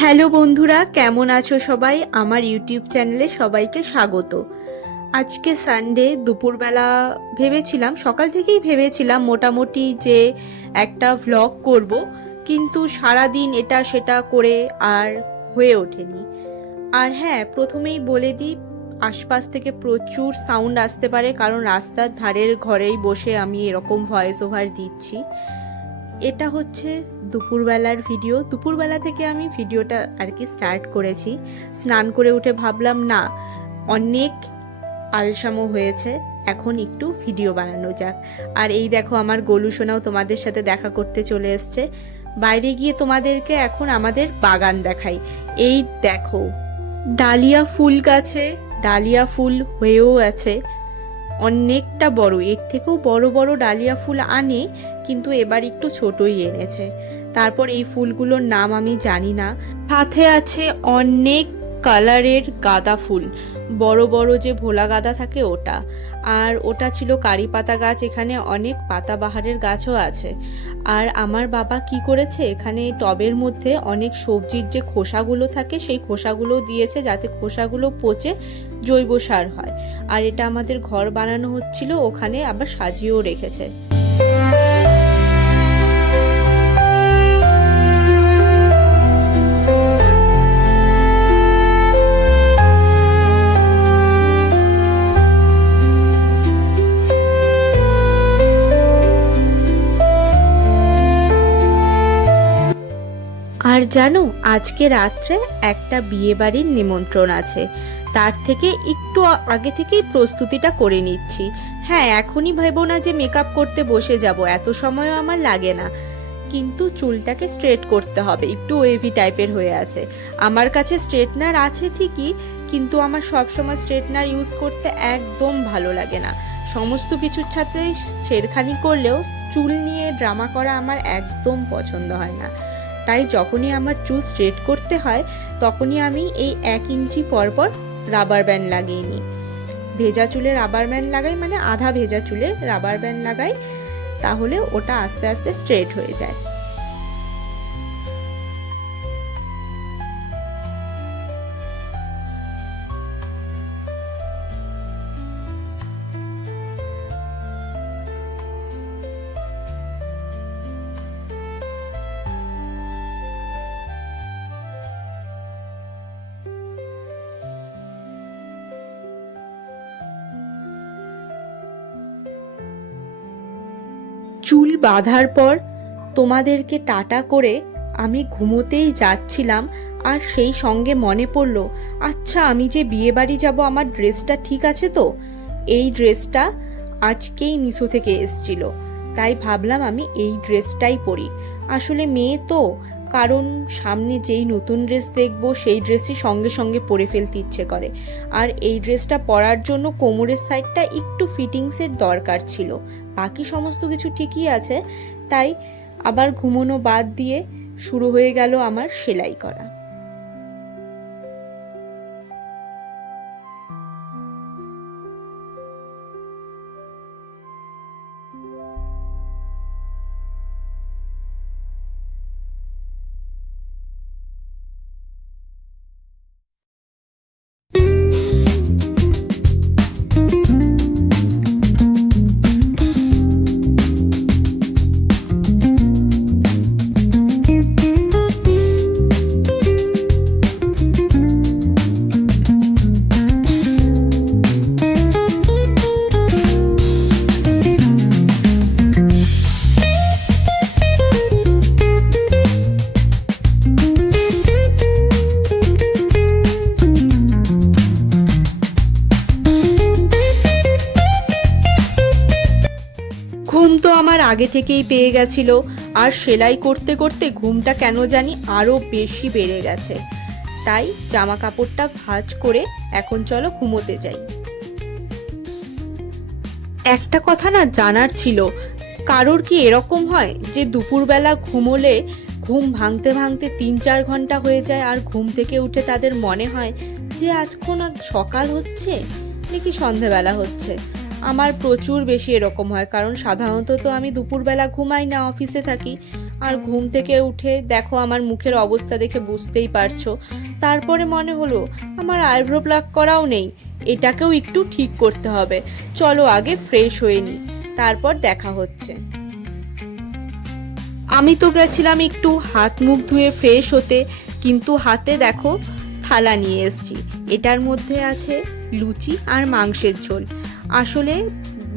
Hello বন্ধুরা, কেমন আছো সবাই? আমার ইউটিউব চ্যানেলে সবাইকে স্বাগত। আজকে সানডে, দুপুরবেলা ভেবেছিলাম, সকাল থেকেই ভেবেছিলাম মোটামুটি যে একটা ভ্লগ করব, কিন্তু সারাদিন এটা সেটা করে আর হয়ে ওঠেনি। আর হ্যাঁ, প্রথমেই বলে দিই, আশপাশ থেকে প্রচুর সাউন্ড আসতে পারে, কারণ রাস্তার ধারের ঘরেই বসে আমি এরকম ভয়েস ওভার দিচ্ছি। এটা হচ্ছে দুপুরবেলার ভিডিও। দুপুরবেলা থেকে আমি ভিডিওটা আর কি স্টার্ট করেছি। স্নান করে উঠে ভাবলাম না, অনেক আলসামো হয়েছে, এখন একটু ভিডিও বানানো যাক। আর এই দেখো, আমার গোলু সোনাও তোমাদের সাথে দেখা করতে চলে এসছে। বাইরে গিয়ে তোমাদেরকে এখন আমাদের বাগান দেখাই। এই দেখো, ডালিয়া ফুল গাছে ডালিয়া ফুল হয়েও আছে, অনেকটা বড়, এর থেকেও বড় বড় ডালিয়া ফুল আনে, কিন্তু এবার একটু ছোটই এনেছে। তারপর এই ফুলগুলোর নাম আমি জানি না। সাথে আছে অনেক কালারের গাঁদা ফুল, বড় বড় যে ভোলা গাঁদা থাকে ওটা। আর ওটা ছিল কারি পাতা গাছ, এখানে অনেক পাতাবাহারের গাছও আছে। আর আমার বাবা কি করেছে, এখানে টবের মধ্যে অনেক সবজির যে খোসাগুলো থাকে সেই খোসাগুলো দিয়েছে, যাতে খোসাগুলো পচে জৈব সার হয়। আর এটা আমাদের ঘর বানানো হচ্ছিল, ওখানে আবার সাজিয়েও রেখেছে। আর জানো, আজকে রাত্রে একটা বিয়ে বাড়ির নিমন্ত্রণ আছে, তার থেকে একটু আগে থেকেই প্রস্তুতিটা করে নিচ্ছি। হ্যাঁ, এখনই ভেবো না যে মেকআপ করতে বসে যাব, এত সময়ও আমার লাগে না, কিন্তু চুলটাকে স্ট্রেট করতে হবে, একটু ওয়েভি টাইপের হয়ে আছে। আমার কাছে স্ট্রেটনার আছে ঠিকই, কিন্তু আমার সবসময় স্ট্রেটনার ইউজ করতে একদম ভালো লাগে না। সমস্ত কিছুর সাথে ছেড়খানি করলেও চুল নিয়ে ড্রামা করা আমার একদম পছন্দ হয় না। তাই যখনই আমার চুল স্ট্রেট করতে হয়, তখনই আমি এই 1 ইঞ্চি পরপর রাবার ব্যান্ড লাগিয়ে নিই। ভেজা চুলে রাবার ব্যান্ড লাগাই, মানে আধা ভেজা চুলে রাবার ব্যান্ড লাগাই, তাহলে ওটা আস্তে আস্তে স্ট্রেট হয়ে যায়। চুল বাঁধার পর তোমাদেরকে টাটা করে আমি ঘুমোতেই যাচ্ছিলাম, আর সেই সঙ্গে মনে পড়ল, আচ্ছা আমি যে বিয়ে বাড়ি যাব, আমার ড্রেসটা ঠিক আছে তো? এই ড্রেসটা আজকেই মিশো থেকে এসছিল, তাই ভাবলাম আমি এই ড্রেসটাই পরি। আসলে মেয়ে তো, কারণ সামনে যেই নতুন ড্রেস দেখবো সেই ড্রেসই সঙ্গে সঙ্গে পরে ফেলতে ইচ্ছে করে। আর এই ড্রেসটা পরার জন্য কোমরের সাইডটা একটু ফিটিংসের দরকার ছিল, বাকি সমস্ত কিছু ঠিকই আছে। তাই আবার ঘুমোনো বাদ দিয়ে শুরু হয়ে গেল আমার সেলাই করা। ঘুম তো আমার আগে থেকেই পেয়ে গেছিল, আর সেলাই করতে করতে ঘুমটা কেন জানি আরো বেশি বেড়ে গেছে। তাই জামা কাপড়টা ভাঁজ করে এখন চলো ঘুমোতে যাই। একটা কথা না জানার ছিল, কারোর কি এরকম হয় যে দুপুরবেলা ঘুমোলে ঘুম ভাঙতে ভাঙতে 3-4 ঘন্টা হয়ে যায়, আর ঘুম থেকে উঠে তাদের মনে হয় যে আজখন সকাল হচ্ছে নাকি সন্ধেবেলা হচ্ছে? আমার প্রচুর বেশি এরকম হয়, কারণ সাধারণত তো আমি দুপুরবেলা ঘুমাই না, অফিসে থাকি। আর ঘুম থেকে উঠে দেখো আমার মুখের অবস্থা দেখে বুঝতেই পারছো। তারপরে মনে হলো আমার আইব্রো প্লাক করাও নেই, এটাকেও একটু ঠিক করতে হবে। চলো আগে ফ্রেশ হয়ে নিই, তারপর দেখা হচ্ছে। আমি তো গেছিলাম একটু হাত মুখ ধুয়ে ফ্রেশ হতে, কিন্তু হাতে দেখো থালা নিয়ে এসেছি, এটার মধ্যে আছে লুচি আর মাংসের ঝোল। আসলে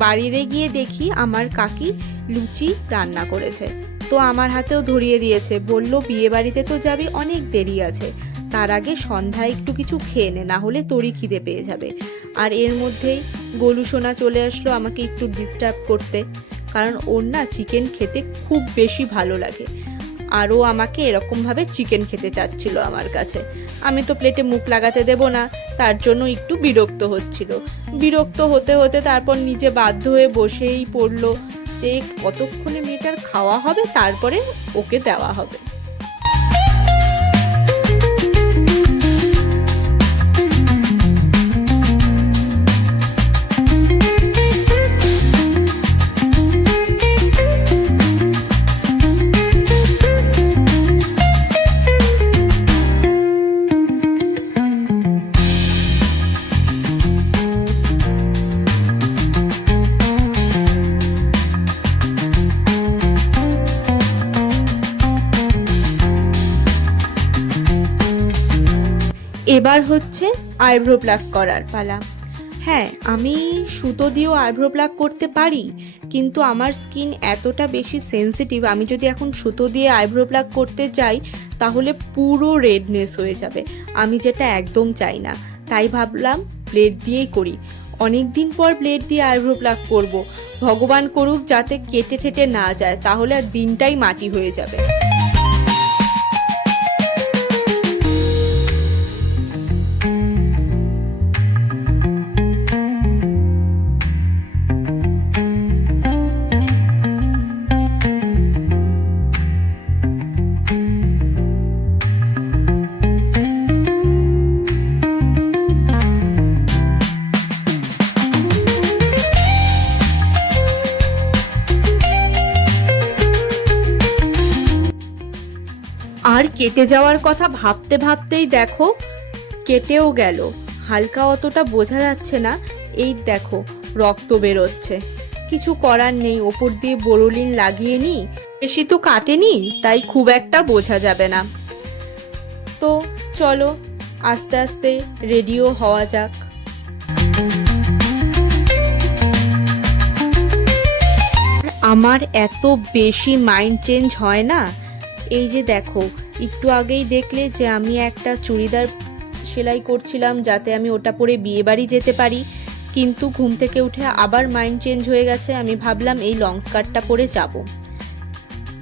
বাড়িতে গিয়ে দেখি আমার কাকি লুচি রান্না করেছে, তো আমার হাতেও ধরিয়ে দিয়েছে, বলল বিয়ে বাড়িতে তো যাবি, অনেক দেরি আছে, তার আগে সন্ধ্যায় একটু কিছু খেয়ে নে, না হলে তোরই খিদে পেয়ে যাবে। আর এর মধ্যেই গোলু সোনা চলে আসলো আমাকে একটু ডিস্টার্ব করতে, কারণ ওর না চিকেন খেতে খুব বেশি ভালো লাগে, আর ও আমাকে এরকমভাবে চিকেন খেতে চাচ্ছিল আমার কাছে। আমি তো প্লেটে মুখ লাগাতে দেব না, তার জন্য একটু বিরক্ত হচ্ছিল। বিরক্ত হতে হতে তারপর নিজে বাধ্য হয়ে বসেই পড়লো যে কতক্ষণে মেয়েটার খাওয়া হবে, তারপরে ওকে দেওয়া হবে। এবার হচ্ছে আইব্রো প্লাক করার পালা। হ্যাঁ, আমি সুতো দিয়েও আইব্রো প্লাক করতে পারি, কিন্তু আমার স্কিন এতটা বেশি সেনসিটিভ, আমি যদি এখন সুতো দিয়ে আইব্রো প্লাক করতে যাই তাহলে পুরো রেডনেস হয়ে যাবে, আমি যেটা একদম চাই না। তাই ভাবলাম ব্লেড দিয়েই করি। অনেক দিন পর ব্লেড দিয়ে আইব্রো প্লাক করব, ভগবান করুক যাতে কেটে ঠেটে না যায়, তাহলে আর দিনটাই মাটি হয়ে যাবে। আর কেটে যাওয়ার কথা ভাবতে ভাবতেই দেখো কেটেও গেল। হালকা অতটা বোঝা যাচ্ছে না, এই দেখো রক্ত বেরোচ্ছে। কিছু করার নেই, ওপর দিয়ে বোরোলিন লাগিয়ে নিই, বেশি তো কাটেনি, তাই খুব একটা বোঝা যাবে না। তো চলো আস্তে আস্তে রেডিও হওয়া যাক। আমার এত বেশি মাইন্ড চেঞ্জ হয় না। এই যে দেখো, একটু আগেই দেখলে যে আমি একটা চুড়িদার সেলাই করছিলাম যাতে আমি ওটা পরে বিয়ে বাড়ি যেতে পারি, কিন্তু ঘুম থেকে উঠে আবার মাইন্ড চেঞ্জ হয়ে গেছে, আমি ভাবলাম এই লং স্কার্টটা পরে যাব।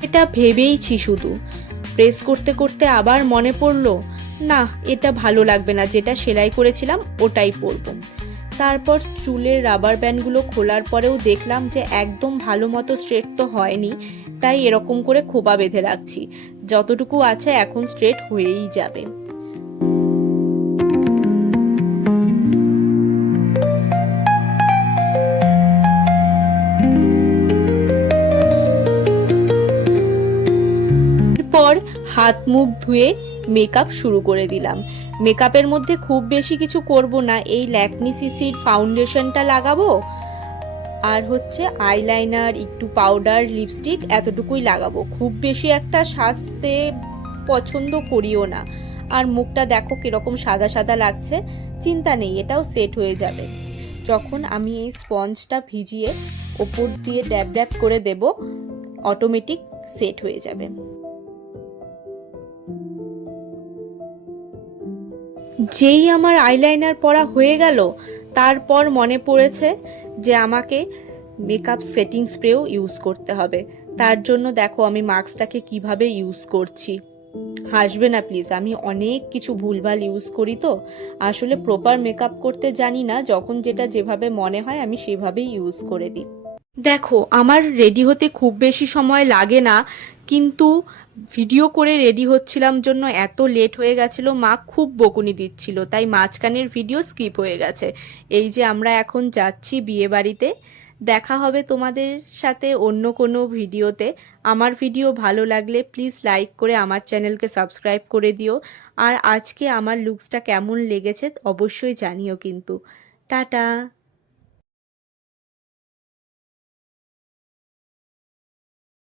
এটা ভেবেইছি, শুধু প্রেস করতে করতে আবার মনে পড়লো না, এটা ভালো লাগবে না, যেটা সেলাই করেছিলাম ওটাই পরবো। তারপর চুলের রাবার ব্যান্ডগুলো খোলার পরেও দেখলাম যে একদম ভালো মতো স্ট্রেট তো হয়নি, তাই এরকম করে খোপা বেঁধে রাখছি, যতটুকু আছে এখন স্ট্রেট হয়েই যাবে। এরপর হাত মুখ ধুয়ে মেকআপ শুরু করে দিলাম। মেকআপের মধ্যে খুব বেশি কিছু করব না, এই ল্যাকমি সিসির ফাউন্ডেশনটা লাগাবো, আর হচ্ছে আইলাইনার, একটু পাউডার, লিপস্টিক, এতটুকুই লাগাবো। খুব বেশি একটা সাজতে পছন্দ করিও না। আর মুখটা দেখো কিরকম সাদা সাদা লাগছে, চিন্তা নেই, এটাও সেট হয়ে যাবে। যখন আমি এই স্পঞ্জটা ভিজিয়ে ওপর দিয়ে ড্যাব ড্যাব করে দেব, অটোমেটিক সেট হয়ে যাবে। যেই আমার আইলাইনার পরা হয়ে গেল, তারপর মনে পড়েছে যে আমাকে মেকআপ সেটিং স্প্রেও ইউজ করতে হবে। তার জন্য দেখো আমি মাস্কটাকে কিভাবে ইউজ করছি। হাসবে না প্লিজ, আমি অনেক কিছু ভুলভাল ইউজ করি, তো আসলে প্রপার মেকআপ করতে জানি না, যখন যেটা যেভাবে মনে হয় আমি সেভাবেই ইউজ করে দিই। দেখো আমার রেডি হতে খুব বেশি সময় লাগে না, কিন্তু ভিডিও করে রেডি হচ্ছিলাম জন্য এত লেট হয়ে গেছিল, মা খুব বকুনি দিচ্ছিল, তাই মাঝখানের ভিডিও স্কিপ হয়ে গেছে। এই যে আমরা এখন যাচ্ছি বিয়ে বাড়িতে, দেখা হবে তোমাদের সাথে অন্য কোনো ভিডিওতে। আমার ভিডিও ভালো লাগলে প্লিজ লাইক করে আমার চ্যানেলকে সাবস্ক্রাইব করে দিও। আর আজকে আমার লুকসটা কেমন লেগেছে অবশ্যই জানিও কিন্তু। টাটা।